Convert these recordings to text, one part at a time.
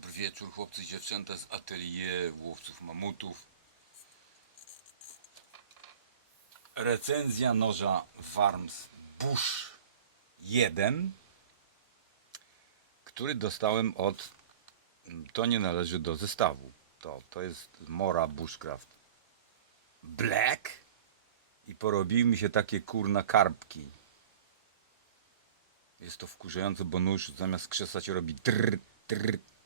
Dobry wieczór, chłopcy i dziewczęta z atelier łowców mamutów. Recenzja noża Warms Bush 1, który dostałem od. To nie należy do zestawu. To, to jest Mora Bushcraft Black i porobiły mi się takie kurna karbki. Jest to wkurzające, bo nóż zamiast krzesać robi trr, taka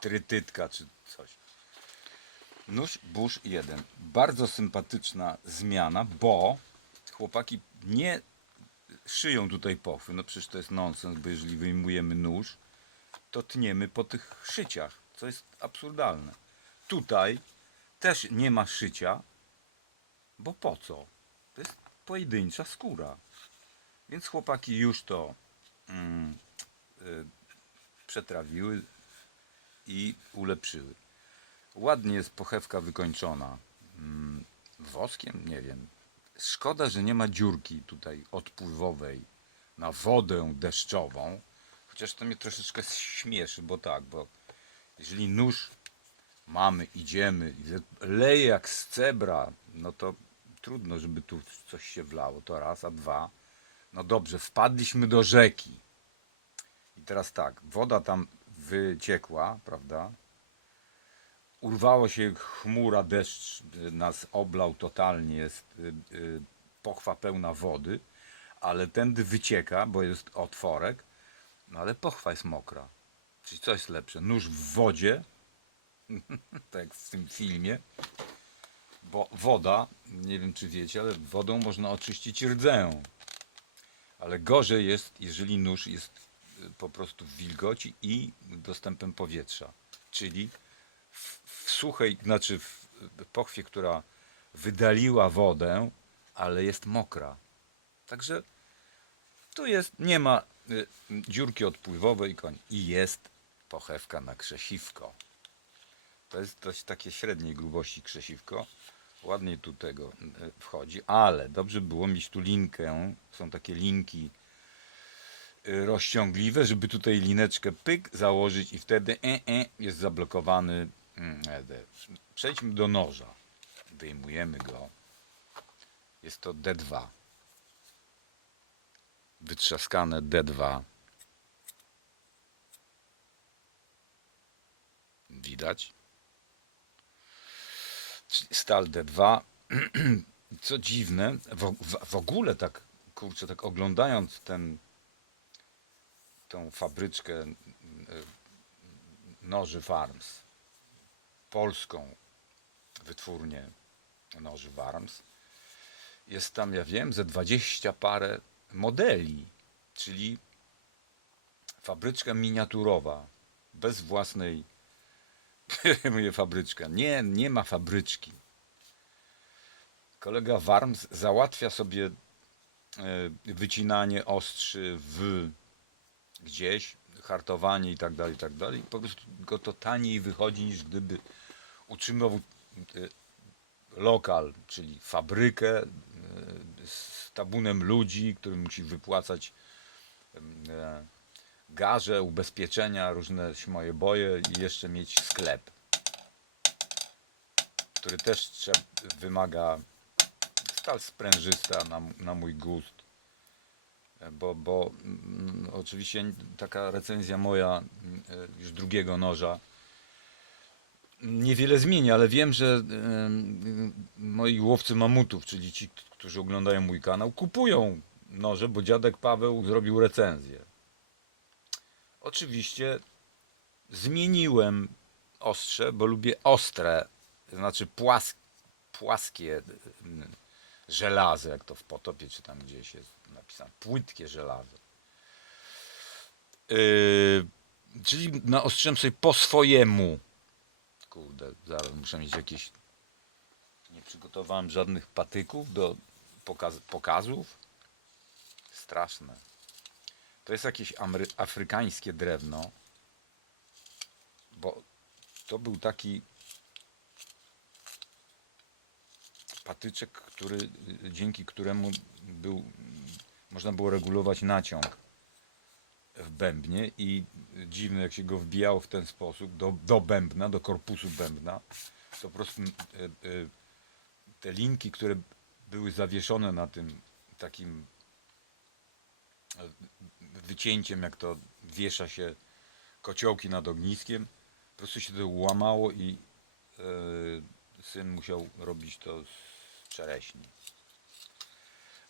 trytytka czy coś. Nóż Bush 1. Bardzo sympatyczna zmiana, bo chłopaki nie szyją tutaj pochwy. No przecież to jest nonsens, bo jeżeli wyjmujemy nóż, to tniemy po tych szyciach, co jest absurdalne. Tutaj też nie ma szycia, bo po co? To jest pojedyncza skóra. Więc chłopaki już to mm, y, przetrawiły i ulepszyły. Ładnie jest pochewka wykończona. Mm, woskiem? Nie wiem. Szkoda, że nie ma dziurki tutaj odpływowej na wodę deszczową. Chociaż to mnie troszeczkę śmieszy, bo tak, bo jeżeli nóż mamy, idziemy, leje jak z cebra, no to trudno, żeby tu coś się wlało. To raz, a dwa. No dobrze, wpadliśmy do rzeki. I teraz tak, woda tam wyciekła, prawda? Urwało się chmura, deszcz nas oblał totalnie, jest y, y, pochwa pełna wody, ale tędy wycieka, bo jest otworek, no ale pochwa jest mokra. Czyli co jest lepsze? Nóż w wodzie, tak jak w tym filmie, bo woda, nie wiem czy wiecie, ale wodą można oczyścić rdzę. Ale gorzej jest, jeżeli nóż jest po prostu w wilgoci i dostępem powietrza. Czyli w, w suchej, znaczy w pochwie, która wydaliła wodę, ale jest mokra. Także tu jest, nie ma y, dziurki odpływowej koń i jest pochewka na krzesiwko. To jest dość takie średniej grubości krzesiwko. Ładnie tu tego y, wchodzi, ale dobrze było mieć tu linkę. Są takie linki rozciągliwe, żeby tutaj lineczkę pyk założyć i wtedy e, e, jest zablokowany. mm, e. Przejdźmy do noża. Wyjmujemy go. Jest to D2. Wytrzaskane D2. Widać. Stal D2. Co dziwne, w, w, w ogóle tak, kurczę, tak oglądając ten, tą fabryczkę y, noży Farms, polską wytwórnię noży Farms, jest tam, ja wiem, ze dwadzieścia parę modeli, czyli fabryczka miniaturowa, bez własnej, mówię fabryczka, nie, nie ma fabryczki. Kolega Warms załatwia sobie e, wycinanie ostrzy w gdzieś, hartowanie i tak dalej, i tak dalej. Po prostu go to taniej wychodzi niż gdyby utrzymywał e, lokal, czyli fabrykę e, z tabunem ludzi, którym musi wypłacać e, garze, ubezpieczenia, różne moje boje i jeszcze mieć sklep, który też wymaga stal sprężysta na, na mój gust. Bo, bo mm, oczywiście taka recenzja moja mm, e, już drugiego noża niewiele zmieni, ale wiem, że moi łowcy mamutów, czyli ci, którzy oglądają mój kanał, kupują noże, bo dziadek Paweł zrobił recenzję. Oczywiście zmieniłem ostrze, bo lubię ostre, to znaczy płask, płaskie żelazo, jak to w potopie czy tam gdzieś jest napisane, płytkie żelazo. Yy, czyli naostrzyłem sobie po swojemu. Kurde, zaraz muszę mieć jakieś. Nie przygotowałem żadnych patyków do pokaz, pokazów. Straszne. To jest jakieś afrykańskie drewno. Bo to był taki patyczek, który, dzięki któremu był, można było regulować naciąg w bębnie i dziwne jak się go wbijało w ten sposób do, do bębna, do korpusu bębna, to po prostu e, e, te linki, które były zawieszone na tym takim e, wycięciem, jak to wiesza się kociołki nad ogniskiem, po prostu się to łamało i syn musiał robić to z czereśni.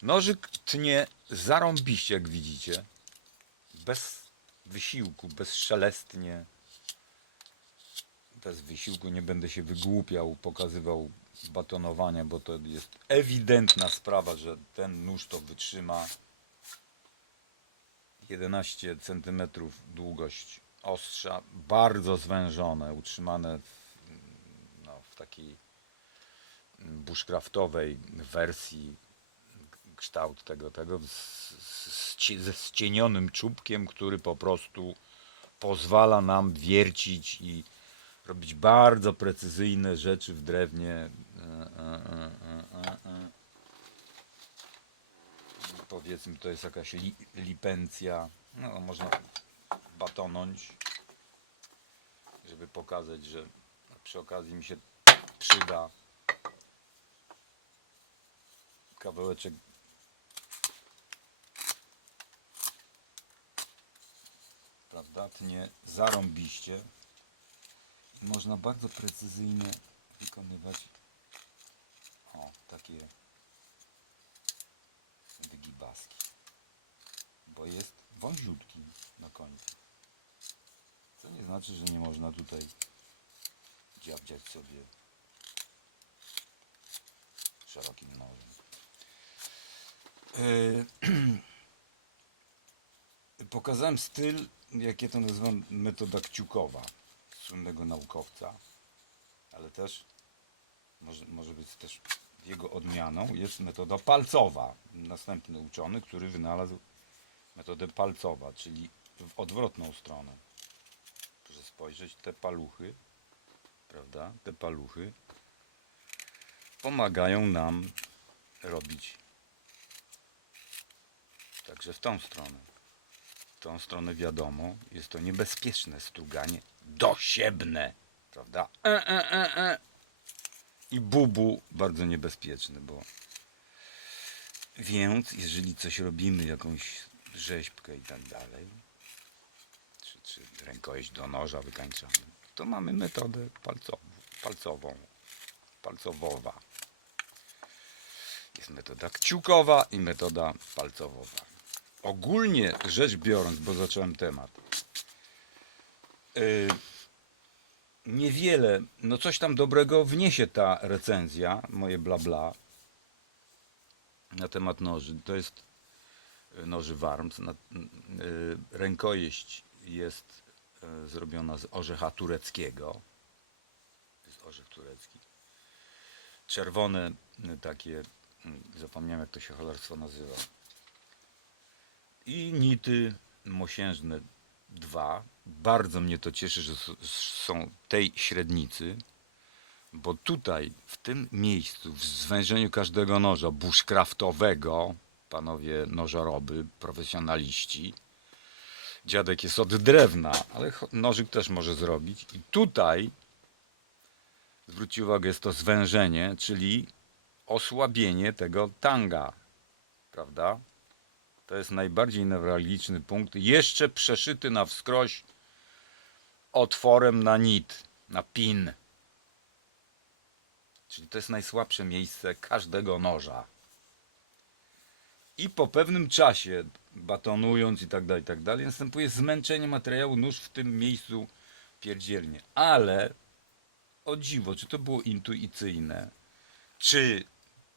Nożyk tnie zarąbiście, jak widzicie. Bez wysiłku, bezszelestnie. Bez wysiłku nie będę się wygłupiał, pokazywał batonowania, bo to jest ewidentna sprawa, że ten nóż to wytrzyma. 11 cm długość ostrza, bardzo zwężone, utrzymane w, no, w takiej bushcraftowej wersji kształt tego, tego ze ścienionym czubkiem, który po prostu pozwala nam wiercić i robić bardzo precyzyjne rzeczy w drewnie. E, e, e. Powiedzmy, to jest jakaś li, lipencja. No, można batonąć, żeby pokazać, że przy okazji mi się przyda kawałeczek. Prawda, tnie zarąbiście. Można bardzo precyzyjnie wykonywać o, takie wygibaski. Bo jest wąziutki na końcu. Co nie znaczy, że nie można tutaj dziabdziać sobie szerokim nożem pokazałem styl, jak ja to nazywam, metoda kciukowa słynnego naukowca, ale też może, może być też jego odmianą jest metoda palcowa. Następny uczony, który wynalazł metodę palcowa, czyli w odwrotną stronę. Proszę spojrzeć, te paluchy, prawda? Te paluchy pomagają nam robić także w tą stronę. W tą stronę wiadomo, jest to niebezpieczne struganie dosiebne, prawda? E, e, e, e. I bubu bardzo niebezpieczny, bo więc jeżeli coś robimy, jakąś rzeźbkę i tak dalej, czy, czy rękojeść do noża wykańczamy, to mamy metodę palcową, palcową, palcowowa. Jest metoda kciukowa i metoda palcowowa. Ogólnie rzecz biorąc, bo zacząłem temat, yy, niewiele, no coś tam dobrego wniesie ta recenzja, moje bla bla, na temat noży. To jest y, noży Warms. Y, rękojeść jest y, zrobiona z orzecha tureckiego. To jest orzech turecki. Czerwone y, takie, y, zapomniałem jak to się cholerstwo nazywa. I nity mosiężne dwa. Bardzo mnie to cieszy, że są tej średnicy, bo tutaj, w tym miejscu, w zwężeniu każdego noża bushcraftowego, panowie nożoroby, profesjonaliści, dziadek jest od drewna, ale nożyk też może zrobić. I tutaj, zwróćcie uwagę, jest to zwężenie, czyli osłabienie tego tanga, prawda? To jest najbardziej newralgiczny punkt, jeszcze przeszyty na wskroś otworem na nit, na pin. Czyli to jest najsłabsze miejsce każdego noża. I po pewnym czasie, batonując i tak dalej, i tak dalej, następuje zmęczenie materiału, nóż w tym miejscu pierdzielnie. Ale, o dziwo, czy to było intuicyjne, czy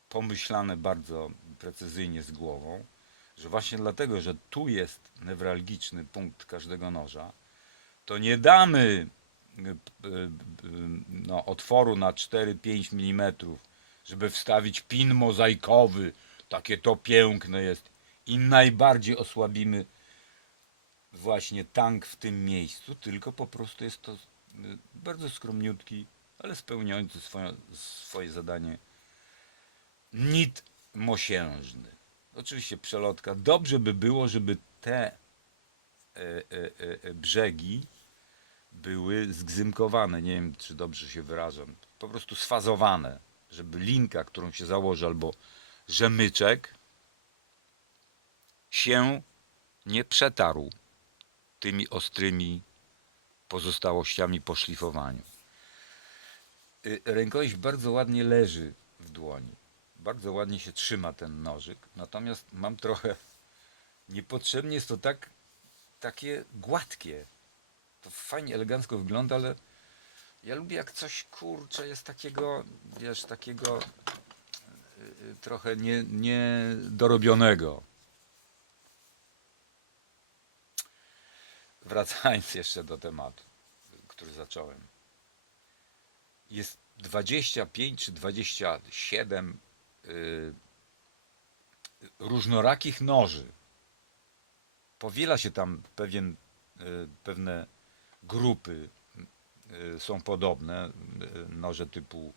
pomyślane bardzo precyzyjnie z głową, że właśnie dlatego, że tu jest newralgiczny punkt każdego noża, to nie damy y, y, no, otworu na 4-5 mm, żeby wstawić pin mozaikowy. Takie to piękne jest. I najbardziej osłabimy właśnie tank w tym miejscu, tylko po prostu jest to y, bardzo skromniutki, ale spełniający swoje, swoje zadanie nit mosiężny. Oczywiście przelotka. Dobrze by było, żeby te e, e, brzegi były zgzymkowane. Nie wiem, czy dobrze się wyrażam. Po prostu sfazowane, żeby linka, którą się założy, albo rzemyczek się nie przetarł tymi ostrymi pozostałościami po szlifowaniu. Y, Rękojeść bardzo ładnie leży w dłoni. Bardzo ładnie się trzyma ten nożyk. Natomiast mam trochę niepotrzebnie jest to tak takie gładkie. To fajnie, elegancko wygląda, ale ja lubię jak coś kurcze jest takiego, wiesz, takiego y, y, trochę nie, niedorobionego. Wracając jeszcze do tematu, który zacząłem. Jest 25 czy 27 y, różnorakich noży. Powiela się tam pewien, y, pewne grupy y, są podobne. y, Noże typu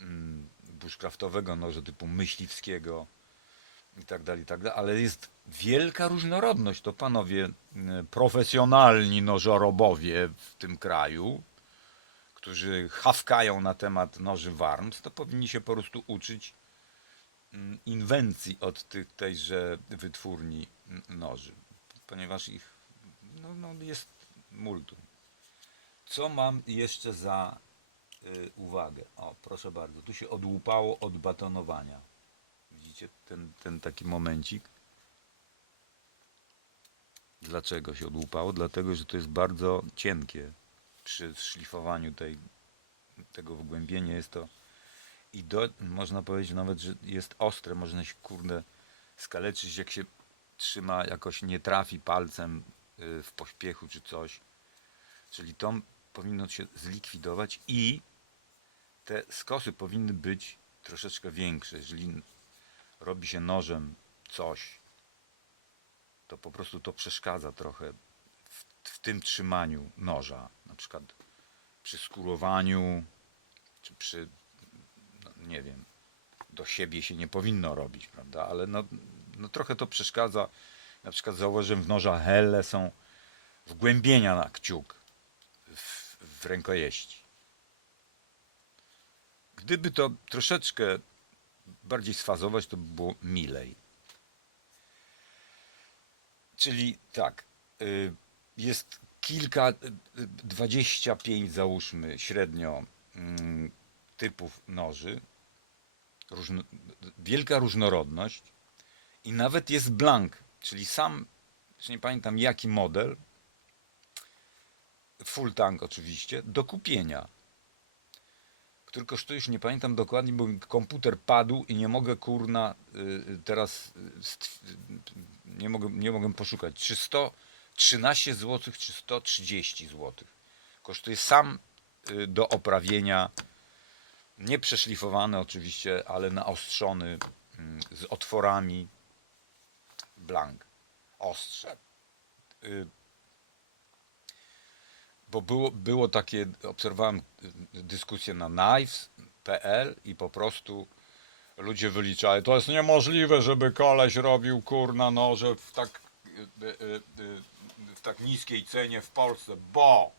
mm, bushcraftowego, noże typu myśliwskiego i tak dalej, i tak dalej, ale jest wielka różnorodność. To panowie y, profesjonalni nożorobowie w tym kraju, którzy hawkają na temat noży Warms, to powinni się po prostu uczyć inwencji od tych, tejże wytwórni mm, noży, ponieważ ich no, no, jest multum. Co mam jeszcze za y, uwagę? O, proszę bardzo, tu się odłupało od batonowania. Widzicie ten, ten taki momencik? Dlaczego się odłupało? Dlatego, że to jest bardzo cienkie. Przy szlifowaniu tej, tego wgłębienia jest to i do, można powiedzieć nawet, że jest ostre, można się kurde skaleczyć, jak się trzyma, jakoś nie trafi palcem y, w pośpiechu czy coś. Czyli to powinno się zlikwidować i te skosy powinny być troszeczkę większe. Jeżeli robi się nożem coś, to po prostu to przeszkadza trochę w, w tym trzymaniu noża. Na przykład przy skurowaniu, czy przy, nie wiem, do siebie się nie powinno robić, prawda? Ale no, no trochę to przeszkadza. Na przykład zauważyłem w nożach Helle są wgłębienia na kciuk w, w rękojeści. Gdyby to troszeczkę bardziej sfazować, to by było milej. Czyli tak, y, jest kilka, y, y, 25 załóżmy średnio mm, typów noży, różno, wielka różnorodność i nawet jest blank, czyli sam, już nie pamiętam jaki model, full tank oczywiście, do kupienia który kosztuje, już nie pamiętam dokładnie, bo komputer padł i nie mogę kurna y, teraz y, nie mogę, nie mogę poszukać. Czy 113 zł, czy 130 zł. Kosztuje sam y, do oprawienia, nie przeszlifowany oczywiście, ale naostrzony mm, z otworami blank. Ostrze. Y, bo było, było takie, obserwowałem y, dyskusję na knives.pl i po prostu ludzie wyliczali, to jest niemożliwe, żeby koleś robił kurna noże w tak, y, w tak niskiej cenie w Polsce, bo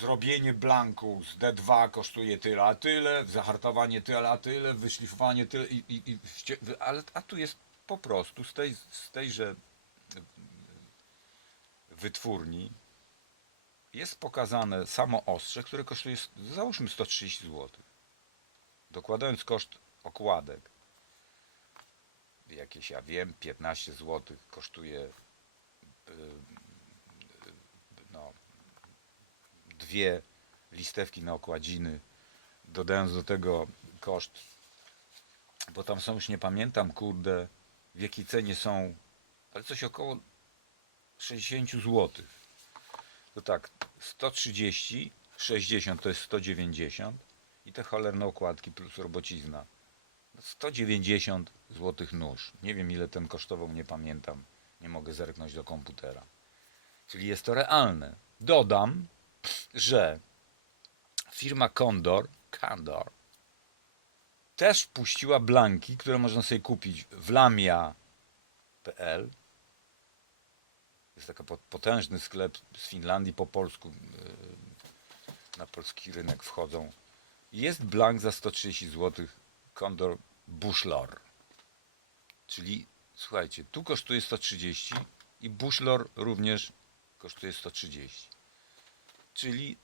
zrobienie blanku z D2 kosztuje tyle, a tyle, zahartowanie tyle, a tyle, wyszlifowanie tyle, i, i, i ale, a tu jest po prostu z, tej, z tejże wytwórni jest pokazane samo ostrze, które kosztuje, załóżmy 130 zł. Dokładając koszt okładek, jakieś ja wiem, 15 zł kosztuje yy, no, dwie listewki na okładziny, dodając do tego koszt, bo tam są, już nie pamiętam, kurde, w jakiej cenie są, ale coś około 60 zł. To tak, 130, 60 to jest 190 i te cholerne okładki plus robocizna. 190 zł nóż. Nie wiem ile ten kosztował, nie pamiętam. Nie mogę zerknąć do komputera. Czyli jest to realne. Dodam, że firma Condor, Condor też puściła blanki, które można sobie kupić w lamia.pl jest taki pot- potężny sklep z Finlandii po polsku. e, Na polski rynek wchodzą. Jest blank za 130 zł. Condor Bushlor. Czyli słuchajcie, tu kosztuje 130 i Bushlor również kosztuje 130. Czyli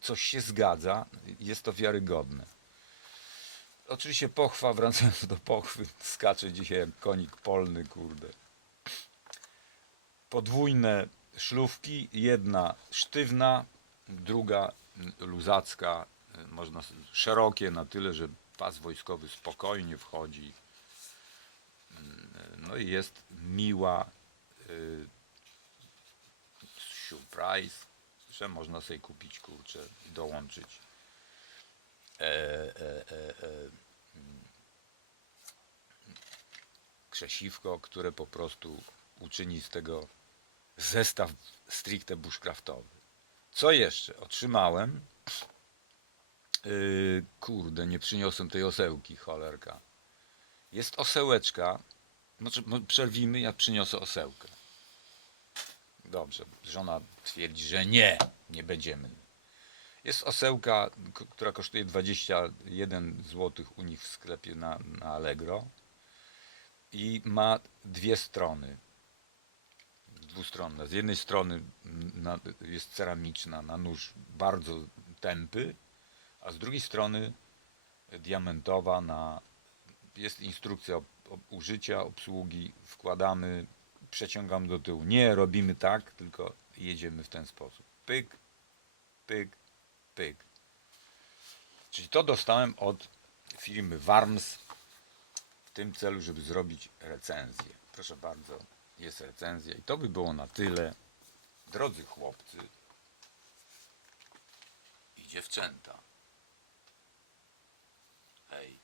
coś się zgadza, jest to wiarygodne. Oczywiście pochwa, wracając do pochwy, skacze dzisiaj jak konik polny, kurde. Podwójne szlówki, jedna sztywna, druga luzacka, y, można szerokie na tyle, że pas wojskowy spokojnie wchodzi. No i jest miła surprise, że można sobie kupić kurczę i dołączyć. E, e, e, e, krzesiwko, które po prostu uczyni z tego zestaw stricte bushcraftowy. Co jeszcze? Otrzymałem. Yy, kurde, nie przyniosłem tej osełki, cholerka. Jest osełeczka. Może mo- przerwijmy, ja przyniosę osełkę. Dobrze, żona twierdzi, że nie, nie będziemy. Jest osełka, która kosztuje 21 zł u nich w sklepie na, na Allegro i ma dwie strony. Dwustronna. Z jednej strony na, jest ceramiczna na nóż bardzo tępy, a z drugiej strony diamentowa na jest instrukcja użycia, obsługi, wkładamy, przeciągam do tyłu. Nie robimy tak, tylko jedziemy w ten sposób. Pyk, pyk, pyk. Czyli to dostałem od firmy Warms w tym celu, żeby zrobić recenzję. Proszę bardzo, jest recenzja i to by było na tyle. Drodzy chłopcy i dziewczęta. Hej.